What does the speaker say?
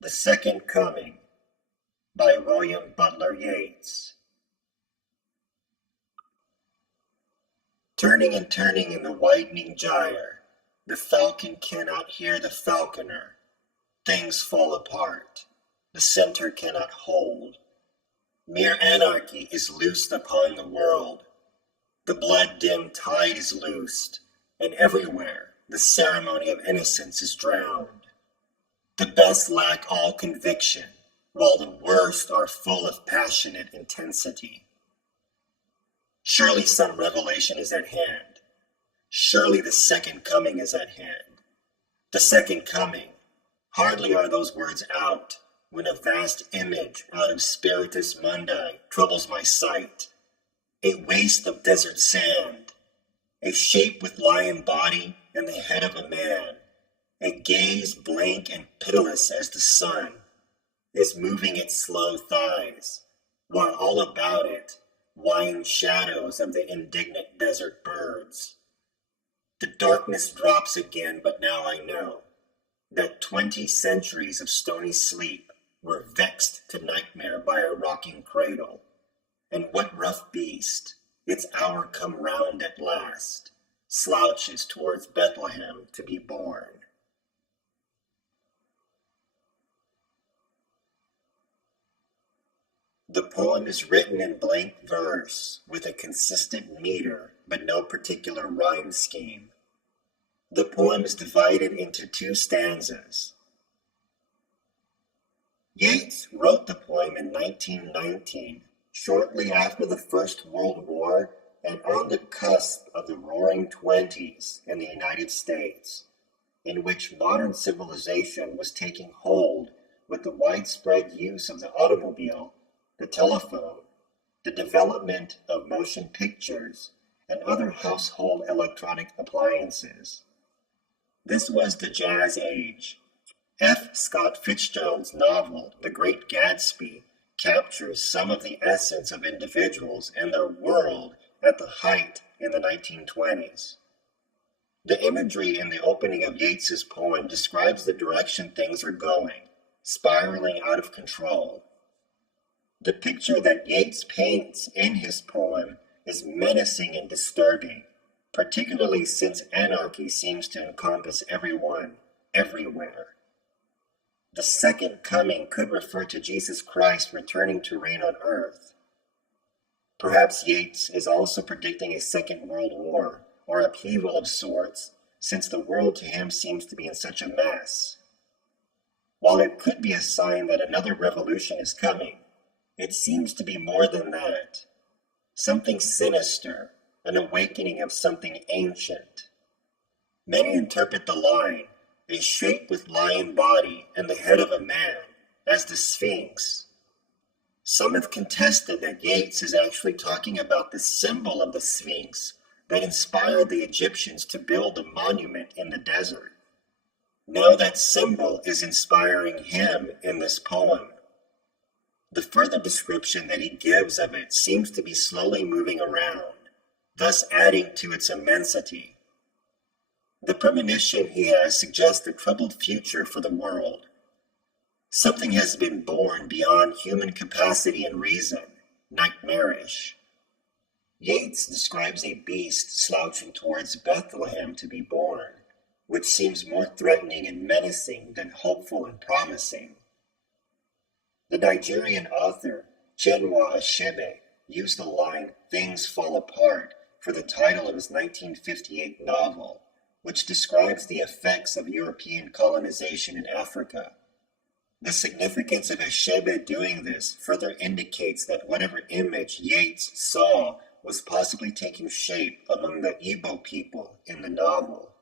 The Second Coming by William Butler Yeats. Turning and turning in the widening gyre, the falcon cannot hear the falconer. Things fall apart. The center cannot hold. Mere anarchy is loosed upon the world. The blood-dimmed tide is loosed, and everywhere the ceremony of innocence is drowned. The best lack all conviction, while the worst are full of passionate intensity. Surely some revelation is at hand. Surely the second coming is at hand. The second coming. Hardly are those words out, when a vast image out of spiritus mundi troubles my sight. A waste of desert sand. A shape with lion body and the head of a man. A gaze blank and pitiless as the sun is moving its slow thighs, while all about it wind shadows of the indignant desert birds. The darkness drops again, but now I know that 20 centuries of stony sleep were vexed to nightmare by a rocking cradle. And what rough beast, its hour come round at last, slouches towards Bethlehem to be born? The poem is written in blank verse, with a consistent meter, but no particular rhyme scheme. The poem is divided into 2 stanzas. Yeats wrote the poem in 1919, shortly after the First World War and on the cusp of the Roaring Twenties in the United States, in which modern civilization was taking hold with the widespread use of the automobile, the telephone, the development of motion pictures, and other household electronic appliances. This was the Jazz Age. F. Scott Fitzgerald's novel, The Great Gatsby, captures some of the essence of individuals and their world at the height in the 1920s. The imagery in the opening of Yeats's poem describes the direction things are going, spiraling out of control. The picture that Yeats paints in his poem is menacing and disturbing, particularly since anarchy seems to encompass everyone, everywhere. The second coming could refer to Jesus Christ returning to reign on earth. Perhaps Yeats is also predicting a second world war, or upheaval of sorts, since the world to him seems to be in such a mess. While it could be a sign that another revolution is coming, it seems to be more than that. Something sinister, an awakening of something ancient. Many interpret the line, a shape with lion body and the head of a man, as the Sphinx. Some have contested that Yeats is actually talking about the symbol of the Sphinx that inspired the Egyptians to build a monument in the desert. Now that symbol is inspiring him in this poem. The further description that he gives of it seems to be slowly moving around, thus adding to its immensity. The premonition he has suggests a troubled future for the world. Something has been born beyond human capacity and reason, nightmarish. Yeats describes a beast slouching towards Bethlehem to be born, which seems more threatening and menacing than hopeful and promising. The Nigerian author, Chinua Achebe, used the line, "Things Fall Apart," for the title of his 1958 novel, which describes the effects of European colonization in Africa. The significance of Achebe doing this further indicates that whatever image Yeats saw was possibly taking shape among the Igbo people in the novel.